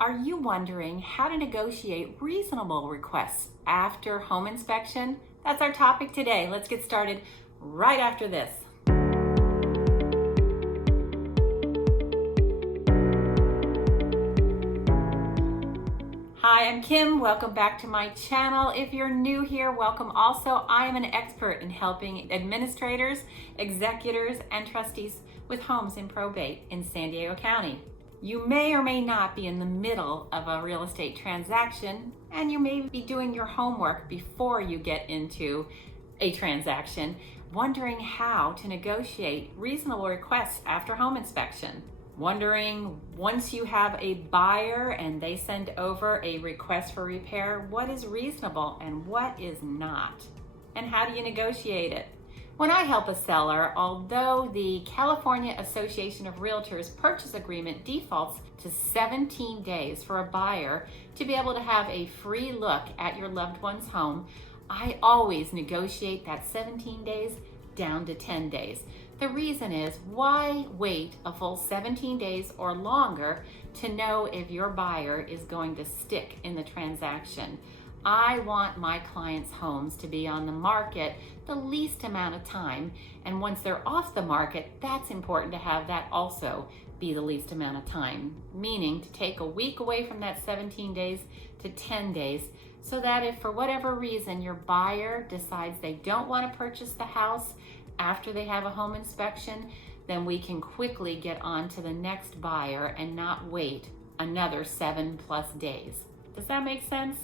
Are you wondering how to negotiate reasonable requests after home inspection? That's our topic today. Let's get started right after this. Hi, I'm Kim. Welcome back to my channel. If you're new here, welcome also. I am an expert in helping administrators, executors, and trustees with homes in probate in San Diego County. You may or may not be in the middle of a real estate transaction, and you may be doing your homework before you get into a transaction, wondering how to negotiate reasonable requests after home inspection. Wondering, once you have a buyer and they send over a request for repair, what is reasonable and what is not? And how do you negotiate it? When I help a seller, although the California Association of Realtors purchase agreement defaults to 17 days for a buyer to be able to have a free look at your loved one's home, I always negotiate that 17 days down to 10 days. The reason is, why wait a full 17 days or longer to know if your buyer is going to stick in the transaction? I want my clients' homes to be on the market the least amount of time, and once they're off the market, that's important to have that also be the least amount of time, meaning to take a week away from that 17 days to 10 days, so that if for whatever reason your buyer decides they don't want to purchase the house after they have a home inspection, then we can quickly get on to the next buyer and not wait another 7+ days. Does that make sense?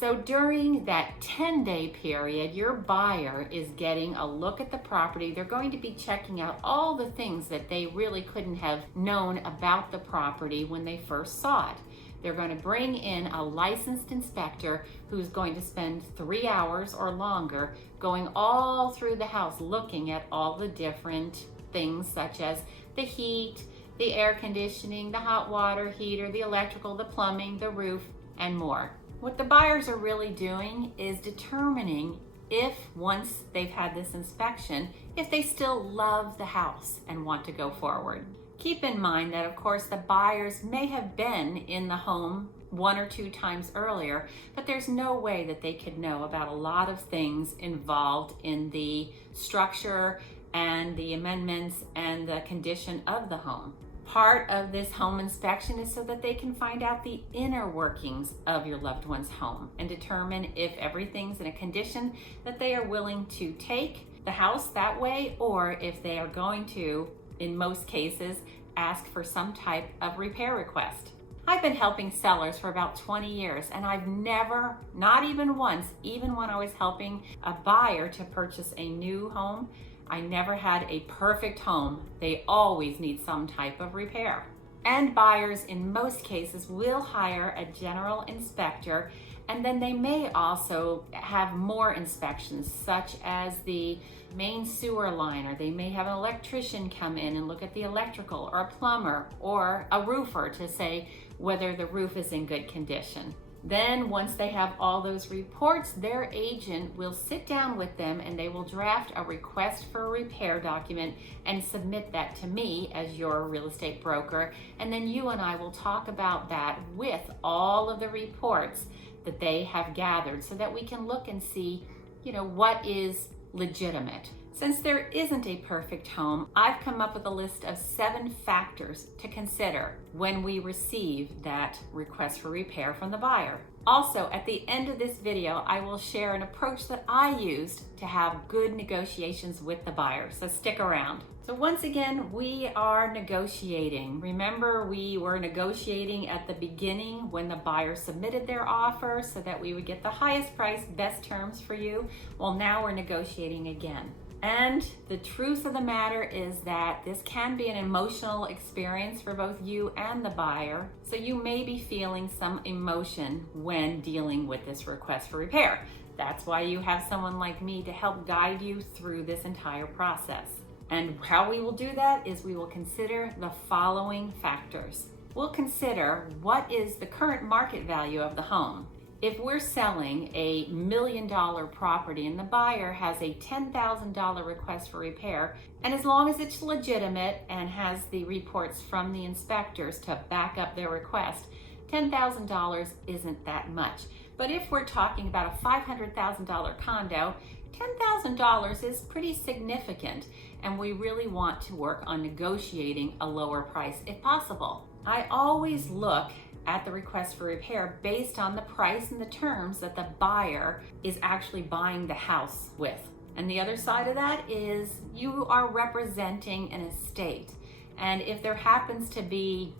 So during that 10-day period, your buyer is getting a look at the property. They're going to be checking out all the things that they really couldn't have known about the property when they first saw it. They're going to bring in a licensed inspector who's going to spend 3 hours or longer going all through the house looking at all the different things, such as the heat, the air conditioning, the hot water heater, the electrical, the plumbing, the roof, and more. What the buyers are really doing is determining if, once they've had this inspection, if they still love the house and want to go forward. Keep in mind that, of course, the buyers may have been in the home 1 or 2 times earlier, but there's no way that they could know about a lot of things involved in the structure and the amendments and the condition of the home. Part of this home inspection is so that they can find out the inner workings of your loved one's home and determine if everything's in a condition that they are willing to take the house that way, or if they are going to, in most cases, ask for some type of repair request. I've been helping sellers for about 20 years, and I've never, not even once, even when I was helping a buyer to purchase a new home, I never had a perfect home. They always need some type of repair. And buyers, in most cases, will hire a general inspector, and then they may also have more inspections, such as the main sewer line, or they may have an electrician come in and look at the electrical, or a plumber, or a roofer to say whether the roof is in good condition. Then once they have all those reports, their agent will sit down with them and they will draft a request for a repair document and submit that to me as your real estate broker. And then you and I will talk about that with all of the reports that they have gathered, so that we can look and see, what is legitimate. Since there isn't a perfect home, I've come up with a list of 7 factors to consider when we receive that request for repair from the buyer. Also, at the end of this video, I will share an approach that I used to have good negotiations with the buyer, so stick around. So once again, we are negotiating. Remember, we were negotiating at the beginning when the buyer submitted their offer so that we would get the highest price, best terms for you. Well, now we're negotiating again. And the truth of the matter is that this can be an emotional experience for both you and the buyer. So you may be feeling some emotion when dealing with this request for repair. That's why you have someone like me to help guide you through this entire process. And how we will do that is we will consider the following factors. We'll consider what is the current market value of the home. If we're selling a $1 million property and the buyer has a $10,000 request for repair, and as long as it's legitimate and has the reports from the inspectors to back up their request, $10,000 isn't that much. But if we're talking about a $500,000 condo, $10,000 is pretty significant, and we really want to work on negotiating a lower price if possible. I always look at the request for repair based on the price and the terms that the buyer is actually buying the house with. And the other side of that is you are representing an estate. And if there happens to be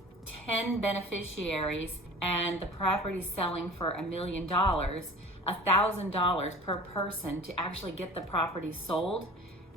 10 beneficiaries and the property's selling for $1 million, $1,000 per person to actually get the property sold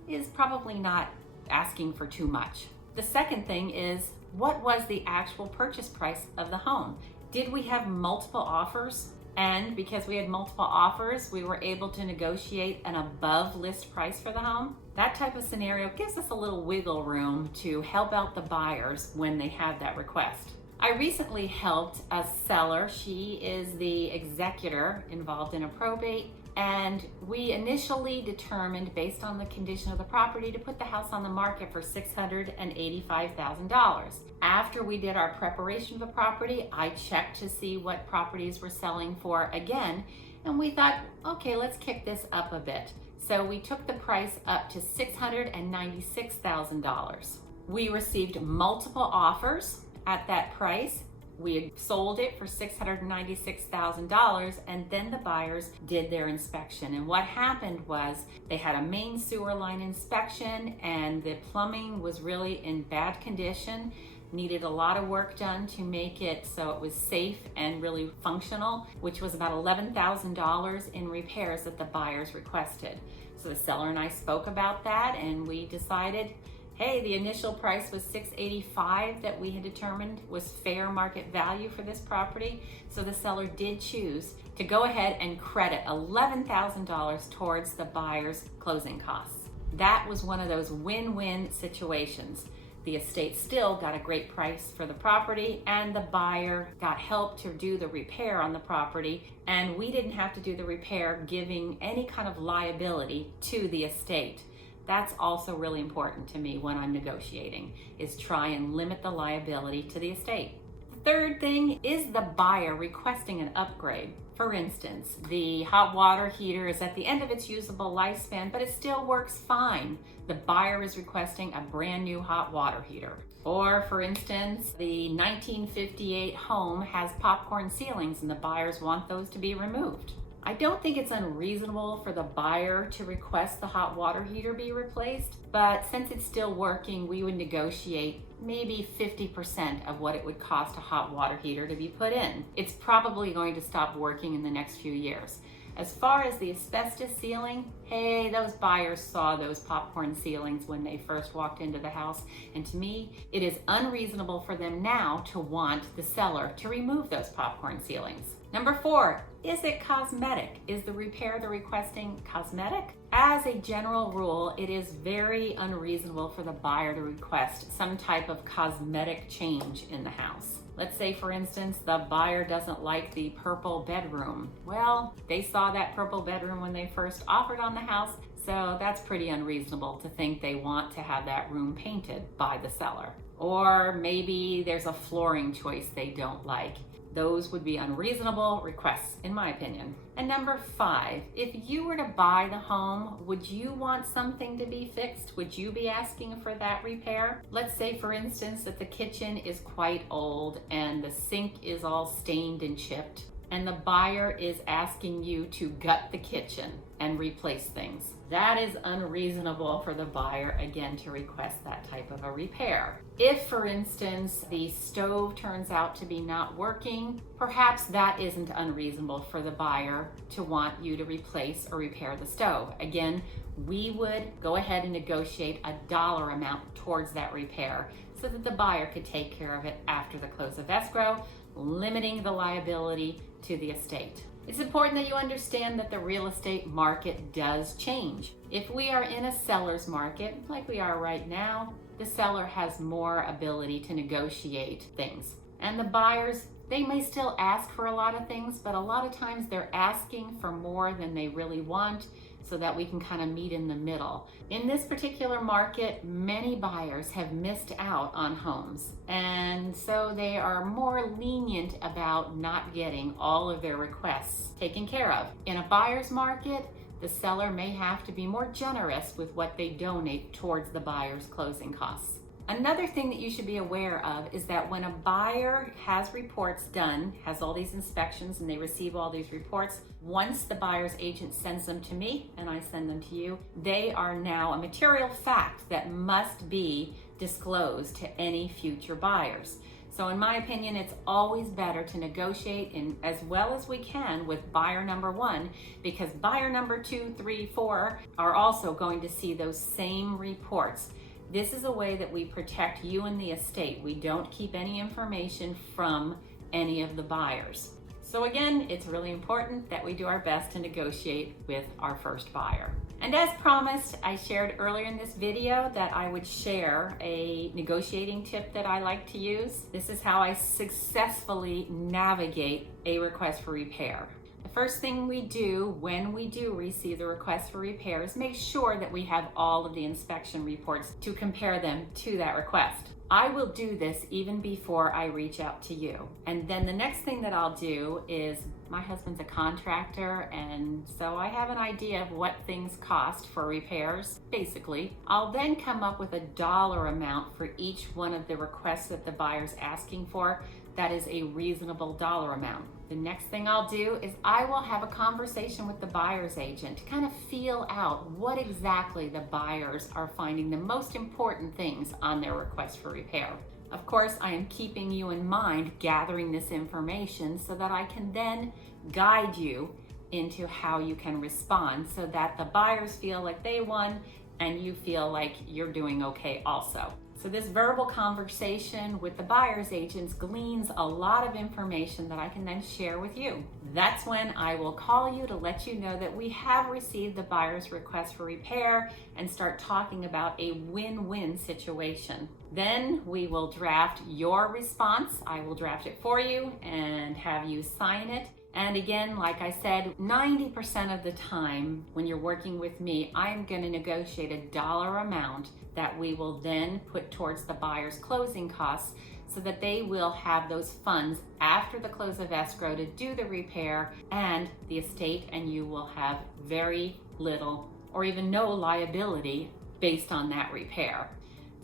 is probably not asking for too much. The second thing is, what was the actual purchase price of the home? Did we have multiple offers? And because we had multiple offers, we were able to negotiate an above list price for the home. That type of scenario gives us a little wiggle room to help out the buyers when they have that request. I recently helped a seller. She is the executor involved in a probate, and we initially determined, based on the condition of the property, to put the house on the market for $685,000. After we did our preparation of the property, I checked to see what properties were selling for again, and we thought, okay, let's kick this up a bit. So we took the price up to $696,000. We received multiple offers at that price. We had sold it for $696,000, and then the buyers did their inspection. And what happened was they had a main sewer line inspection, and the plumbing was really in bad condition, needed a lot of work done to make it so it was safe and really functional, which was about $11,000 in repairs that the buyers requested. So the seller and I spoke about that, and we decided, hey, the initial price was $685,000 that we had determined was fair market value for this property. So the seller did choose to go ahead and credit $11,000 towards the buyer's closing costs. That was one of those win-win situations. The estate still got a great price for the property, and the buyer got help to do the repair on the property, and we didn't have to do the repair giving any kind of liability to the estate. That's also really important to me when I'm negotiating, is try and limit the liability to the estate. The third thing is the buyer requesting an upgrade. For instance, the hot water heater is at the end of its usable lifespan, but it still works fine. The buyer is requesting a brand new hot water heater. Or for instance, the 1958 home has popcorn ceilings and the buyers want those to be removed. I don't think it's unreasonable for the buyer to request the hot water heater be replaced, but since it's still working, we would negotiate maybe 50% of what it would cost a hot water heater to be put in. It's probably going to stop working in the next few years. As far as the asbestos ceiling, hey, those buyers saw those popcorn ceilings when they first walked into the house, and to me, it is unreasonable for them now to want the seller to remove those popcorn ceilings. Number 4, is it cosmetic? Is the repair they're requesting cosmetic? As a general rule, it is very unreasonable for the buyer to request some type of cosmetic change in the house. Let's say, for instance, the buyer doesn't like the purple bedroom. Well, they saw that purple bedroom when they first offered on the house, so that's pretty unreasonable to think they want to have that room painted by the seller. Or maybe there's a flooring choice they don't like. Those would be unreasonable requests, in my opinion. And number 5, if you were to buy the home, would you want something to be fixed? Would you be asking for that repair? Let's say, for instance, that the kitchen is quite old and the sink is all stained and chipped, and the buyer is asking you to gut the kitchen and replace things. That is unreasonable for the buyer, again, to request that type of a repair. If, for instance, the stove turns out to be not working, perhaps that isn't unreasonable for the buyer to want you to replace or repair the stove. Again, we would go ahead and negotiate a dollar amount towards that repair so that the buyer could take care of it after the close of escrow, limiting the liability to the estate. It's important that you understand that the real estate market does change. If we are in a seller's market, like we are right now, the seller has more ability to negotiate things. And the buyers, they may still ask for a lot of things, but a lot of times they're asking for more than they really want. so that we can kind of meet in the middle. In this particular market, many buyers have missed out on homes, and so they are more lenient about not getting all of their requests taken care of. In a buyer's market, the seller may have to be more generous with what they donate towards the buyer's closing costs. Another thing that you should be aware of is that when a buyer has reports done, has all these inspections, and they receive all these reports, once the buyer's agent sends them to me and I send them to you, they are now a material fact that must be disclosed to any future buyers. So in my opinion, it's always better to negotiate in as well as we can with buyer number 1, because buyer number 2, 3, 4 are also going to see those same reports. This is a way that we protect you and the estate. We don't keep any information from any of the buyers. So again, it's really important that we do our best to negotiate with our first buyer. And as promised, I shared earlier in this video that I would share a negotiating tip that I like to use. This is how I successfully navigate a request for repair. The first thing we do when we do receive the request for repair is make sure that we have all of the inspection reports to compare them to that request. I will do this even before I reach out to you. And then the next thing that I'll do is, my husband's a contractor, and so I have an idea of what things cost for repairs, basically. I'll then come up with a dollar amount for each one of the requests that the buyer's asking for that is a reasonable dollar amount. The next thing I'll do is I will have a conversation with the buyer's agent to kind of feel out what exactly the buyers are finding the most important things on their request for repair. Of course, I am keeping you in mind, gathering this information so that I can then guide you into how you can respond so that the buyers feel like they won and you feel like you're doing okay also. So this verbal conversation with the buyer's agents gleans a lot of information that I can then share with you. That's when I will call you to let you know that we have received the buyer's request for repair and start talking about a win-win situation. Then we will draft your response. I will draft it for you and have you sign it. And again, like I said, 90% of the time when you're working with me, I'm going to negotiate a dollar amount that we will then put towards the buyer's closing costs so that they will have those funds after the close of escrow to do the repair, and the estate and you will have very little or even no liability based on that repair.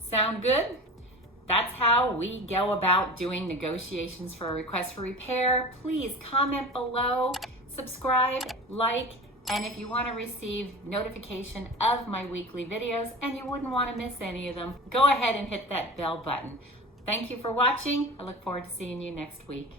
Sound good? That's how we go about doing negotiations for a request for repair. Please comment below, subscribe, like, and if you want to receive notification of my weekly videos and you wouldn't want to miss any of them, go ahead and hit that bell button. Thank you for watching. I look forward to seeing you next week.